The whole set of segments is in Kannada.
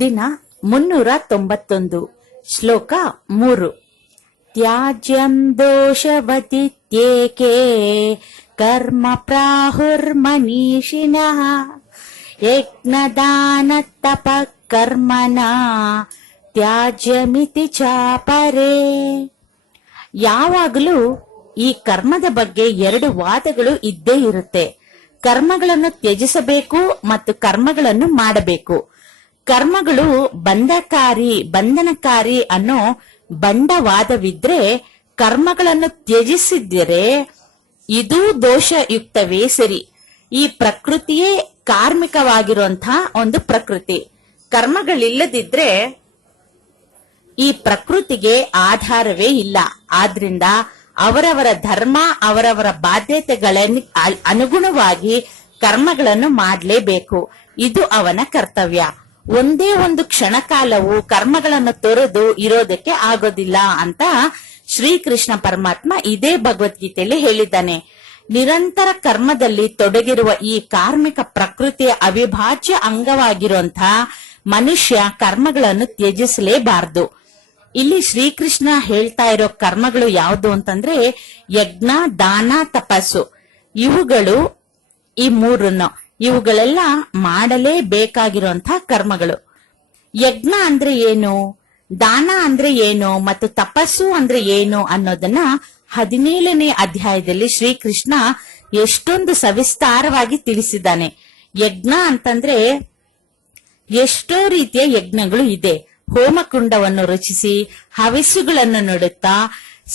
ದಿನ 391 ಶ್ಲೋಕ 3. ತ್ಯಾಜ್ಯಂ ದೋಷವತಿತ್ಯೇಕೆ ಕರ್ಮ ಪ್ರಾಹುರ್ಮನೀಷಿಣಃ ಯಜ್ಞದಾನ ತಪ ಕರ್ಮನ ತ್ಯಾಜ್ಯಮಿತಿ ಚಾಪರೇ. ಯಾವಾಗಲೂ ಈ ಕರ್ಮದ ಬಗ್ಗೆ 2 ವಾದಗಳು ಇದ್ದೇ ಇರುತ್ತೆ. ಕರ್ಮಗಳನ್ನು ತ್ಯಜಿಸಬೇಕು ಮತ್ತು ಕರ್ಮಗಳನ್ನು ಮಾಡಬೇಕು. ಕರ್ಮಗಳು ಬಂಧನಕಾರಿ ಅನ್ನೋ ಬಂಡವಾದವಿದ್ರೆ ಕರ್ಮಗಳನ್ನು ತ್ಯಜಿಸಿದರೆ ಇದು ದೋಷಯುಕ್ತವೇ ಸರಿ. ಈ ಪ್ರಕೃತಿಯೇ ಕಾರ್ಮಿಕವಾಗಿರುವಂತಹ ಒಂದು ಪ್ರಕೃತಿ. ಕರ್ಮಗಳಿಲ್ಲದಿದ್ರೆ ಈ ಪ್ರಕೃತಿಗೆ ಆಧಾರವೇ ಇಲ್ಲ. ಆದ್ರಿಂದ ಅವರವರ ಧರ್ಮ, ಅವರವರ ಬಾಧ್ಯತೆಗಳನ್ನು ಅನುಗುಣವಾಗಿ ಕರ್ಮಗಳನ್ನು ಮಾಡಲೇಬೇಕು. ಇದು ಅವನ ಕರ್ತವ್ಯ. ಒಂದೇ ಒಂದು ಕ್ಷಣಕಾಲವು ಕರ್ಮಗಳನ್ನು ತೊರೆದು ಇರೋದಕ್ಕೆ ಆಗೋದಿಲ್ಲ ಅಂತ ಶ್ರೀಕೃಷ್ಣ ಪರಮಾತ್ಮ ಇದೇ ಭಗವದ್ಗೀತೆಯಲ್ಲಿ ಹೇಳಿದ್ದಾನೆ. ನಿರಂತರ ಕರ್ಮದಲ್ಲಿ ತೊಡಗಿರುವ ಈ ಕಾರ್ಮಿಕ ಪ್ರಕೃತಿಯ ಅವಿಭಾಜ್ಯ ಅಂಗವಾಗಿರುವಂತಹ ಮನುಷ್ಯ ಕರ್ಮಗಳನ್ನು ತ್ಯಜಿಸಲೇಬಾರದು. ಇಲ್ಲಿ ಶ್ರೀಕೃಷ್ಣ ಹೇಳ್ತಾ ಇರೋ ಕರ್ಮಗಳು ಯಾವುದು ಅಂತಂದ್ರೆ ಯಜ್ಞ, ದಾನ, ತಪಸ್ಸು. ಇವುಗಳು ಈ ಮೂರನ್ನು ಇವುಗಳೆಲ್ಲ ಮಾಡಲೇಬೇಕಾಗಿರುವಂತಹ ಕರ್ಮಗಳು. ಯಜ್ಞ ಅಂದ್ರೆ ಏನು, ದಾನ ಅಂದ್ರೆ ಏನು ಮತ್ತು ತಪಸ್ಸು ಅಂದ್ರೆ ಏನು ಅನ್ನೋದನ್ನ 17ನೇ ಅಧ್ಯಾಯದಲ್ಲಿ ಶ್ರೀಕೃಷ್ಣ ಎಷ್ಟೊಂದು ಸವಿಸ್ತಾರವಾಗಿ ತಿಳಿಸಿದ್ದಾನೆ. ಯಜ್ಞ ಅಂತಂದ್ರೆ ಎಷ್ಟೋ ರೀತಿಯ ಯಜ್ಞಗಳು ಇದೆ. ಹೋಮಕುಂಡವನ್ನು ರಚಿಸಿ ಹವಿಸ್ಸುಗಳನ್ನು ನೀಡುತ್ತಾ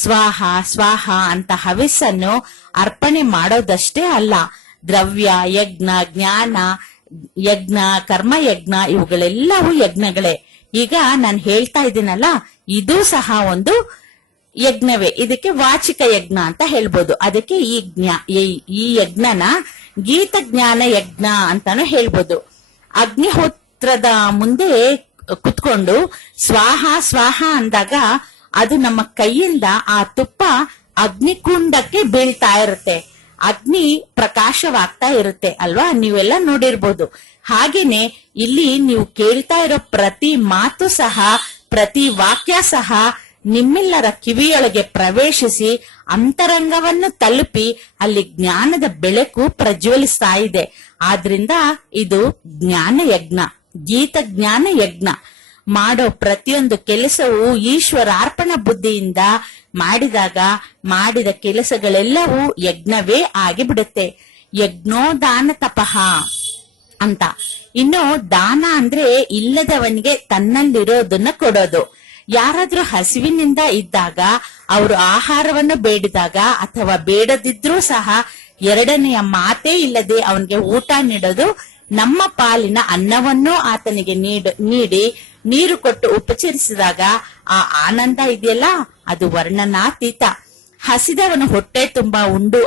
ಸ್ವಾಹ ಸ್ವಾಹ ಅಂತ ಹವಿಸ್ಸನ್ನು ಅರ್ಪಣೆ ಮಾಡೋದಷ್ಟೇ ಅಲ್ಲ, ದ್ರವ್ಯ ಯಜ್ಞ, ಜ್ಞಾನ ಯಜ್ಞ, ಕರ್ಮಯಜ್ಞ ಇವುಗಳೆಲ್ಲವೂ ಯಜ್ಞಗಳೇ. ಈಗ ನಾನು ಹೇಳ್ತಾ ಇದ್ದೀನಲ್ಲ, ಇದು ಸಹ ಒಂದು ಯಜ್ಞವೇ. ಇದಕ್ಕೆ ವಾಚಿಕ ಯಜ್ಞ ಅಂತ ಹೇಳ್ಬೋದು. ಅದಕ್ಕೆ ಈ ಯಜ್ಞನ ಗೀತ ಜ್ಞಾನ ಯಜ್ಞ ಅಂತಾನು ಹೇಳ್ಬೋದು. ಅಗ್ನಿಹೋತ್ರದ ಮುಂದೆ ಕುತ್ಕೊಂಡು ಸ್ವಾಹ ಸ್ವಾಹ ಅಂದಾಗ ಅದು ನಮ್ಮ ಕೈಯಿಂದ ಆ ತುಪ್ಪ ಅಗ್ನಿಕುಂಡಕ್ಕೆ ಬೀಳ್ತಾ ಇರುತ್ತೆ. ಅಗ್ನಿ ಪ್ರಕಾಶವಾಗ್ತಾ ಇರುತ್ತೆ ಅಲ್ವಾ, ನೀವೆಲ್ಲ ನೋಡಿರ್ಬೋದು. ಹಾಗೇನೆ ಇಲ್ಲಿ ನೀವು ಕೇಳ್ತಾ ಇರೋ ಪ್ರತಿ ಮಾತು ಸಹ, ಪ್ರತಿ ವಾಕ್ಯ ಸಹ ನಿಮ್ಮೆಲ್ಲರ ಕಿವಿಯೊಳಗೆ ಪ್ರವೇಶಿಸಿ ಅಂತರಂಗವನ್ನು ತಲುಪಿ ಅಲ್ಲಿ ಜ್ಞಾನದ ಬೆಳಕು ಪ್ರಜ್ವಲಿಸ್ತಾ ಇದೆ. ಆದ್ರಿಂದ ಇದು ಜ್ಞಾನ ಯಜ್ಞ, ಗೀತ ಜ್ಞಾನ ಯಜ್ಞ. ಮಾಡೋ ಪ್ರತಿಯೊಂದು ಕೆಲಸವು ಈಶ್ವರಾರ್ಪಣ ಬುದ್ಧಿಯಿಂದ ಮಾಡಿದಾಗ ಮಾಡಿದ ಕೆಲಸಗಳೆಲ್ಲವೂ ಯಜ್ಞವೇ ಆಗಿಬಿಡುತ್ತೆ. ಯಜ್ಞೋ ದಾನ ತಪಃ ಅಂತ. ಇನ್ನು ದಾನ ಅಂದ್ರೆ ಇಲ್ಲದವನಿಗೆ ತನ್ನಲ್ಲಿರೋದನ್ನ ಕೊಡೋದು. ಯಾರಾದ್ರೂ ಹಸಿವಿನಿಂದ ಇದ್ದಾಗ, ಅವರು ಆಹಾರವನ್ನು ಬೇಡಿದಾಗ ಅಥವಾ ಬೇಡದಿದ್ರೂ ಸಹ 2ನೆಯ ಮಾತೇ ಇಲ್ಲದೆ ಅವನಿಗೆ ಊಟ ನೀಡೋದು, ನಮ್ಮ ಪಾಲಿನ ಅನ್ನವನ್ನೂ ಆತನಿಗೆ ನೀಡಿ ನೀರು ಕೊಟ್ಟು ಉಪಚರಿಸಿದಾಗ ಆ ಆನಂದ ಇದೆಯಲ್ಲ, ಅದು ವರ್ಣನಾತೀತ. ಹಸಿದವನು ಹೊಟ್ಟೆ ತುಂಬಾ ಉಂಡು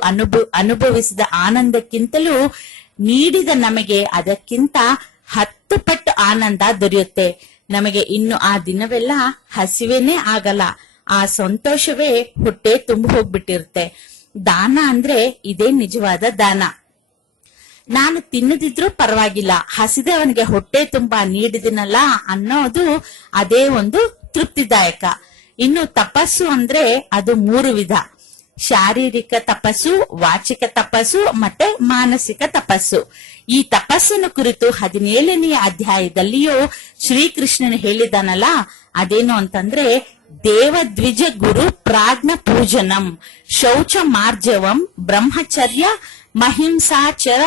ಅನುಭವಿಸಿದ ಆನಂದಕ್ಕಿಂತಲೂ ನೀಡಿದ ನಮಗೆ ಅದಕ್ಕಿಂತ 10 ಪಟ್ಟು ಆನಂದ ದೊರೆಯುತ್ತೆ. ನಮಗೆ ಇನ್ನು ಆ ದಿನವೆಲ್ಲ ಹಸಿವೇನೇ ಆಗಲ್ಲ. ಆ ಸಂತೋಷವೇ ಹೊಟ್ಟೆ ತುಂಬ ಹೋಗ್ಬಿಟ್ಟಿರುತ್ತೆ. ದಾನ ಅಂದ್ರೆ ಇದೇ ನಿಜವಾದ ದಾನ. ನಾನು ತಿನ್ನದಿದ್ರೂ ಪರವಾಗಿಲ್ಲ, ಹಸಿದವನಿಗೆ ಹೊಟ್ಟೆ ತುಂಬಾ ನೀಡಿದಿನಲ್ಲ ಅನ್ನೋದು ಅದೇ ಒಂದು ತೃಪ್ತಿದಾಯಕ. ಇನ್ನು ತಪಸ್ಸು ಅಂದ್ರೆ ಅದು 3 ವಿಧ: ಶಾರೀರಿಕ ತಪಸ್ಸು, ವಾಚಿಕ ತಪಸ್ಸು ಮತ್ತೆ ಮಾನಸಿಕ ತಪಸ್ಸು. ಈ ತಪಸ್ಸನ್ನು ಕುರಿತು 17ನೇ ಅಧ್ಯಾಯದಲ್ಲಿಯೂ ಶ್ರೀಕೃಷ್ಣನು ಹೇಳಿದಾನಲ್ಲ, ಅದೇನು ಅಂತಂದ್ರೆ ದೇವದ್ವಿಜ ಗುರು ಪ್ರಾಜ್ಞ ಪೂಜನಂ, ಶೌಚ ಮಾರ್ಜವಂ, ಬ್ರಹ್ಮಚರ್ಯ ಮಹಿಂಸಾಚರ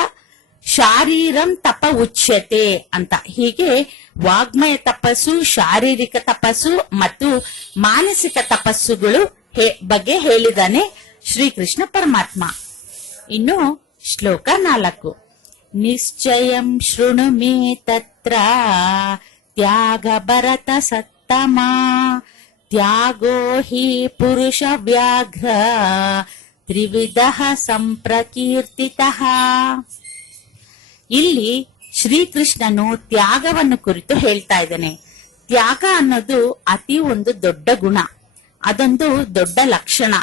ಶಾರೀರಂ ತಪ ಉಚ್ಯತೆ ಅಂತ. ಹೀಗೆ ವಾಗ್ಮಯ ತಪಸ್ಸು, ಶಾರೀರಿಕ ತಪಸ್ಸು ಮತ್ತು ಮಾನಸಿಕ ತಪಸ್ಸುಗಳು ಬಗ್ಗೆ ಹೇಳಿದಾನೆ ಶ್ರೀಕೃಷ್ಣ ಪರಮಾತ್ಮ. ಇನ್ನು ಶ್ಲೋಕ 4. ನಿಶ್ಚಯಂ ಶೃಣು ಮೇ ತತ್ರ ತ್ಯಾಗ ಭರತ ಸತ್ತಮ, ತ್ಯಾಗೋ ಹಿ ಪುರುಷ ವ್ಯಾಘ್ರ ತ್ರಿವಿಧಃ ಸಂಪ್ರಕೀರ್ತಿತಃ. ಇಲ್ಲಿ ಶ್ರೀಕೃಷ್ಣನು ತ್ಯಾಗವನ್ನು ಕುರಿತು ಹೇಳ್ತಾ ಇದ್ದಾನೆ. ತ್ಯಾಗ ಅನ್ನೋದು ಅತಿ ಒಂದು ದೊಡ್ಡ ಗುಣ, ಅದೊಂದು ದೊಡ್ಡ ಲಕ್ಷಣ.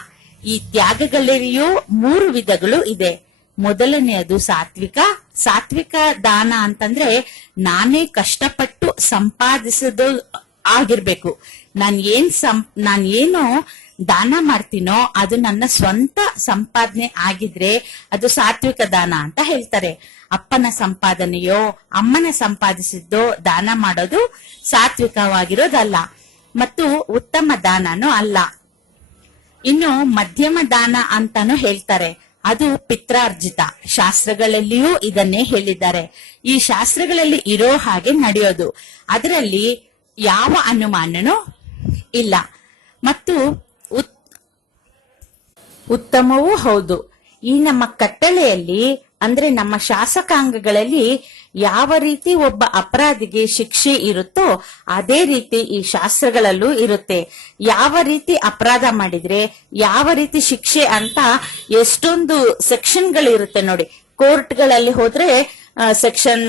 ಈ ತ್ಯಾಗಗಳಲ್ಲಿಯೂ 3 ವಿಧಗಳು ಇದೆ. ಮೊದಲನೆಯದು ಸಾತ್ವಿಕ, ಸಾತ್ವಿಕ ದಾನ ಅಂತಂದ್ರೆ ನಾನೇ ಕಷ್ಟಪಟ್ಟು ಸಂಪಾದಿಸೋದು ಆಗಿರ್ಬೇಕು. ನಾನೇನು ದಾನ ಮಾಡ್ತೀನೋ ಅದು ನನ್ನ ಸ್ವಂತ ಸಂಪಾದನೆ ಆಗಿದ್ರೆ ಅದು ಸಾತ್ವಿಕ ದಾನ ಅಂತ ಹೇಳ್ತಾರೆ. ಅಪ್ಪನ ಸಂಪಾದನೆಯೋ ಅಮ್ಮನ ಸಂಪಾದಿಸಿದ್ದೋ ದಾನ ಮಾಡೋದು ಸಾತ್ವಿಕವಾಗಿರೋದಲ್ಲ ಮತ್ತು ಉತ್ತಮ ದಾನನೂ ಅಲ್ಲ. ಇನ್ನು ಮಧ್ಯಮ ದಾನ ಅಂತಾನು ಹೇಳ್ತಾರೆ, ಅದು ಪಿತ್ರಾರ್ಜಿತ. ಶಾಸ್ತ್ರಗಳಲ್ಲಿಯೂ ಇದನ್ನೇ ಹೇಳಿದ್ದಾರೆ. ಈ ಶಾಸ್ತ್ರಗಳಲ್ಲಿ ಇರೋ ಹಾಗೆ ನಡೆಯೋದು, ಅದರಲ್ಲಿ ಯಾವ ಅನುಮಾನನೂ ಇಲ್ಲ ಮತ್ತು ಉತ್ತಮವೂ ಹೌದು. ಈ ನಮ್ಮ ಕಟ್ಟಳೆಯಲ್ಲಿ ಅಂದ್ರೆ ನಮ್ಮ ಶಾಸಕಾಂಗಗಳಲ್ಲಿ ಯಾವ ರೀತಿ ಒಬ್ಬ ಅಪರಾಧಿಗೆ ಶಿಕ್ಷೆ ಇರುತ್ತೋ ಅದೇ ರೀತಿ ಈ ಶಾಸ್ತ್ರಗಳಲ್ಲೂ ಇರುತ್ತೆ. ಯಾವ ರೀತಿ ಅಪರಾಧ ಮಾಡಿದ್ರೆ ಯಾವ ರೀತಿ ಶಿಕ್ಷೆ ಅಂತ ಎಷ್ಟೊಂದು ಸೆಕ್ಷನ್ಗಳಿರುತ್ತೆ ನೋಡಿ. ಕೋರ್ಟ್ಗಳಲ್ಲಿ ಹೋದ್ರೆ ಸೆಕ್ಷನ್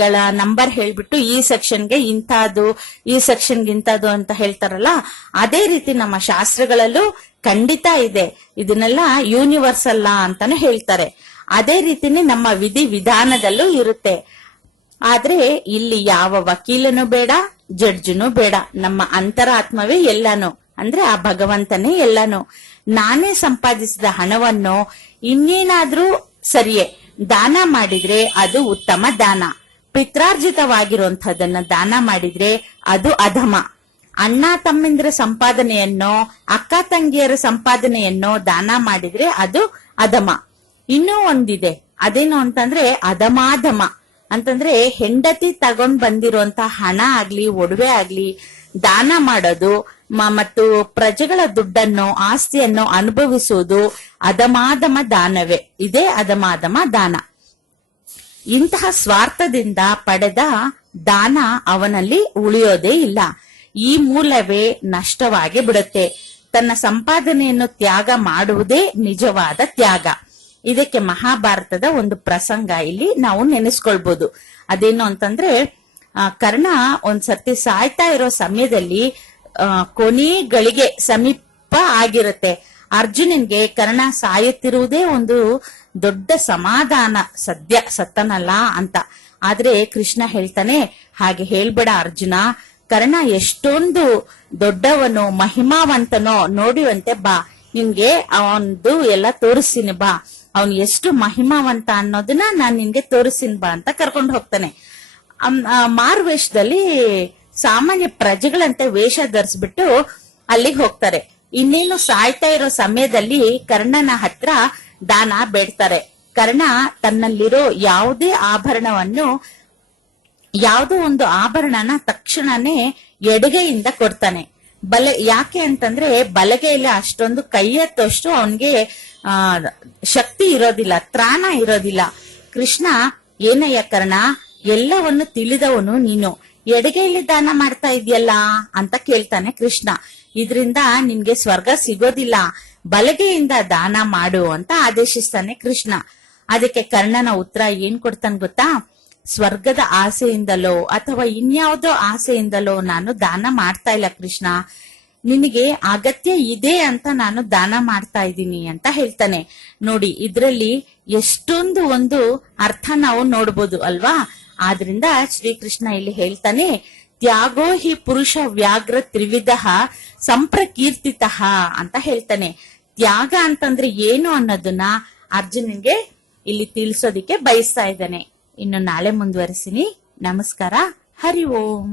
ಗಳ ನಂಬರ್ ಹೇಳ್ಬಿಟ್ಟು ಈ ಸೆಕ್ಷನ್ಗೆ ಇಂಥದ್ದು, ಈ ಸೆಕ್ಷನ್ಗೆ ಇಂಥದ್ದು ಅಂತ ಹೇಳ್ತಾರಲ್ಲ, ಅದೇ ರೀತಿ ನಮ್ಮ ಶಾಸ್ತ್ರಗಳಲ್ಲೂ ಖಂಡಿತ ಇದೆ. ಇದನ್ನೆಲ್ಲ ಯೂನಿವರ್ಸಲ್ ಲಾ ಅಂತಾನು ಹೇಳ್ತಾರೆ. ಅದೇ ರೀತಿನೇ ನಮ್ಮ ವಿಧಿ ವಿಧಾನದಲ್ಲೂ ಇರುತ್ತೆ. ಆದ್ರೆ ಇಲ್ಲಿ ಯಾವ ವಕೀಲನು ಬೇಡ, ಜಡ್ಜನು ಬೇಡ, ನಮ್ಮ ಅಂತರಾತ್ಮವೇ ಎಲ್ಲಾನು, ಅಂದ್ರೆ ಆ ಭಗವಂತನೇ ಎಲ್ಲಾನು. ನಾನೇ ಸಂಪಾದಿಸಿದ ಹಣವನ್ನು ಇನ್ನೇನಾದ್ರೂ ಸರಿಯೇ ದಾನ ಮಾಡಿದ್ರೆ ಅದು ಉತ್ತಮ ದಾನ. ಪಿತ್ರಾರ್ಜಿತವಾಗಿರುವಂತಹದನ್ನ ದಾನ ಮಾಡಿದ್ರೆ ಅದು ಅಧಮ. ಅಣ್ಣ ತಮ್ಮಿಂದ್ರ ಸಂಪಾದನೆಯನ್ನೋ ಅಕ್ಕ ತಂಗಿಯರ ಸಂಪಾದನೆಯನ್ನೋ ದಾನ ಮಾಡಿದ್ರೆ ಅದು ಅಧಮ. ಇನ್ನೂ ಒಂದಿದೆ, ಅದೇನು ಅಂತಂದ್ರೆ ಅಧಮಾಧಮ ಅಂತಂದ್ರೆ ಹೆಂಡತಿ ತಗೊಂಡ್ ಬಂದಿರುವಂತ ಹಣ ಆಗ್ಲಿ ಒಡವೆ ಆಗ್ಲಿ ದಾನ ಮಾಡೋದು ಮತ್ತು ಪ್ರಜೆಗಳ ದುಡ್ಡನ್ನು ಆಸ್ತಿಯನ್ನು ಅನುಭವಿಸುವುದು ಅಧಮಾಧಮ ದಾನವೇ. ಇದೇ ಅಧಮಾಧಮ ದಾನ. ಇಂತಹ ಸ್ವಾರ್ಥದಿಂದ ಪಡೆದ ದಾನ ಅವನಲ್ಲಿ ಉಳಿಯೋದೇ ಇಲ್ಲ. ಈ ಮೂಲವೇ ನಷ್ಟವಾಗಿ ಬಿಡುತ್ತೆ. ತನ್ನ ಸಂಪಾದನೆಯನ್ನು ತ್ಯಾಗ ಮಾಡುವುದೇ ನಿಜವಾದ ತ್ಯಾಗ. ಇದಕ್ಕೆ ಮಹಾಭಾರತದ ಒಂದು ಪ್ರಸಂಗ ಇಲ್ಲಿ ನಾವು ನೆನೆಸ್ಕೊಳ್ಬಹುದು. ಅದೇನು ಅಂತಂದ್ರೆ, ಕರ್ಣ ಒಂದ್ಸರ್ತಿ ಸಾಯ್ತಾ ಇರೋ ಸಮಯದಲ್ಲಿ ಕೊನೆ ಗಳಿಗೆ ಸಮೀಪ ಆಗಿರುತ್ತೆ. ಅರ್ಜುನನ್ಗೆ ಕರ್ಣ ಸಾಯುತ್ತಿರುವುದೇ ಒಂದು ದೊಡ್ಡ ಸಮಾಧಾನ, ಸದ್ಯ ಸತ್ತನಲ್ಲ ಅಂತ. ಆದ್ರೆ ಕೃಷ್ಣ ಹೇಳ್ತಾನೆ, ಹಾಗೆ ಹೇಳ್ಬೇಡ ಅರ್ಜುನ, ಕರ್ಣ ಎಷ್ಟೊಂದು ದೊಡ್ಡವನು ಮಹಿಮಾವಂತನೋ ನೋಡುವಂತೆ ಬಾ, ನಿನ್ಗೆ ಅವನದು ಎಲ್ಲ ತೋರಿಸ್ತೀನಿ ಬಾ, ಅವನು ಎಷ್ಟು ಮಹಿಮಾವಂತ ಅನ್ನೋದನ್ನ ನಾನ್ ನಿನ್ಗೆ ತೋರಿಸ್ತೀನಿ ಬಾ ಅಂತ ಕರ್ಕೊಂಡು ಹೋಗ್ತಾನೆ. ಮಾರುವೇಷದಲ್ಲಿ ಸಾಮಾನ್ಯ ಪ್ರಜೆಗಳಂತೆ ವೇಷ ಧರಿಸ್ಬಿಟ್ಟು ಅಲ್ಲಿಗೆ ಹೋಗ್ತಾರೆ. ಇನ್ನೇನು ಸಾಯ್ತಾ ಇರೋ ಸಮಯದಲ್ಲಿ ಕರ್ಣನ ಹತ್ರ ದಾನ ಬೇಡ್ತಾರೆ. ಕರ್ಣ ತನ್ನಲ್ಲಿರೋ ಯಾವುದೇ ಆಭರಣವನ್ನು, ಯಾವುದೋ ಒಂದು ಆಭರಣನ ತಕ್ಷಣನೇ ಎಡಗೈಯಿಂದ ಕೊಡ್ತಾನೆ. ಯಾಕೆ ಅಂತಂದ್ರೆ ಬಲಗೈಯಲ್ಲಿ ಅಷ್ಟೊಂದು ಕೈ ಎತ್ತೋಷ್ಟು ಅವನ್ಗೆ ಶಕ್ತಿ ಇರೋದಿಲ್ಲ, ತ್ರಾಣ ಇರೋದಿಲ್ಲ. ಕೃಷ್ಣ, ಏನಯ್ಯ ಕರ್ಣ, ಎಲ್ಲವನ್ನು ತಿಳಿದವನು ನೀನು, ಎಡಗೈಲಿ ದಾನ ಮಾಡ್ತಾ ಇದೆಯಲ್ಲ ಅಂತ ಕೇಳ್ತಾನೆ ಕೃಷ್ಣ. ಇದರಿಂದ ನಿನ್ಗೆ ಸ್ವರ್ಗ ಸಿಗೋದಿಲ್ಲ, ಬಲಗೈಯಿಂದ ದಾನ ಮಾಡು ಅಂತ ಆದೇಶಿಸ್ತಾನೆ ಕೃಷ್ಣ. ಅದಕ್ಕೆ ಕರ್ಣನ ಉತ್ತರ ಏನ್ ಕೊಡ್ತಾನೆ ಗೊತ್ತಾ? ಸ್ವರ್ಗದ ಆಸೆಯಿಂದಲೋ ಅಥವಾ ಇನ್ಯಾವುದೋ ಆಸೆಯಿಂದಲೋ ನಾನು ದಾನ ಮಾಡ್ತಾ ಇಲ್ಲ ಕೃಷ್ಣ, ನಿನಗೆ ಅಗತ್ಯ ಇದೆ ಅಂತ ನಾನು ದಾನ ಮಾಡ್ತಾ ಇದ್ದೀನಿ ಅಂತ ಹೇಳ್ತಾನೆ. ನೋಡಿ, ಇದ್ರಲ್ಲಿ ಎಷ್ಟೊಂದು ಒಂದು ಅರ್ಥ ನಾವು ನೋಡ್ಬೋದು ಅಲ್ವಾ? ಆದ್ರಿಂದ ಶ್ರೀಕೃಷ್ಣ ಇಲ್ಲಿ ಹೇಳ್ತಾನೆ, ತ್ಯಾಗೋ ಹಿ ಪುರುಷ ವ್ಯಾಘ್ರ ತ್ರಿವಿಧ ಸಂಪ್ರಕೀರ್ತಿತ ಅಂತ ಹೇಳ್ತಾನೆ. ತ್ಯಾಗ ಅಂತಂದ್ರೆ ಏನು ಅನ್ನೋದನ್ನ ಅರ್ಜುನನ್ಗೆ ಇಲ್ಲಿ ತಿಳಿಸೋದಿಕ್ಕೆ ಬಯಸ್ತಾ ಇದ್ದಾನೆ. ಇನ್ನು ನಾಳೆ ಮುಂದುವರಿಸಿನಿ. ನಮಸ್ಕಾರ. ಹರಿ ಓಂ.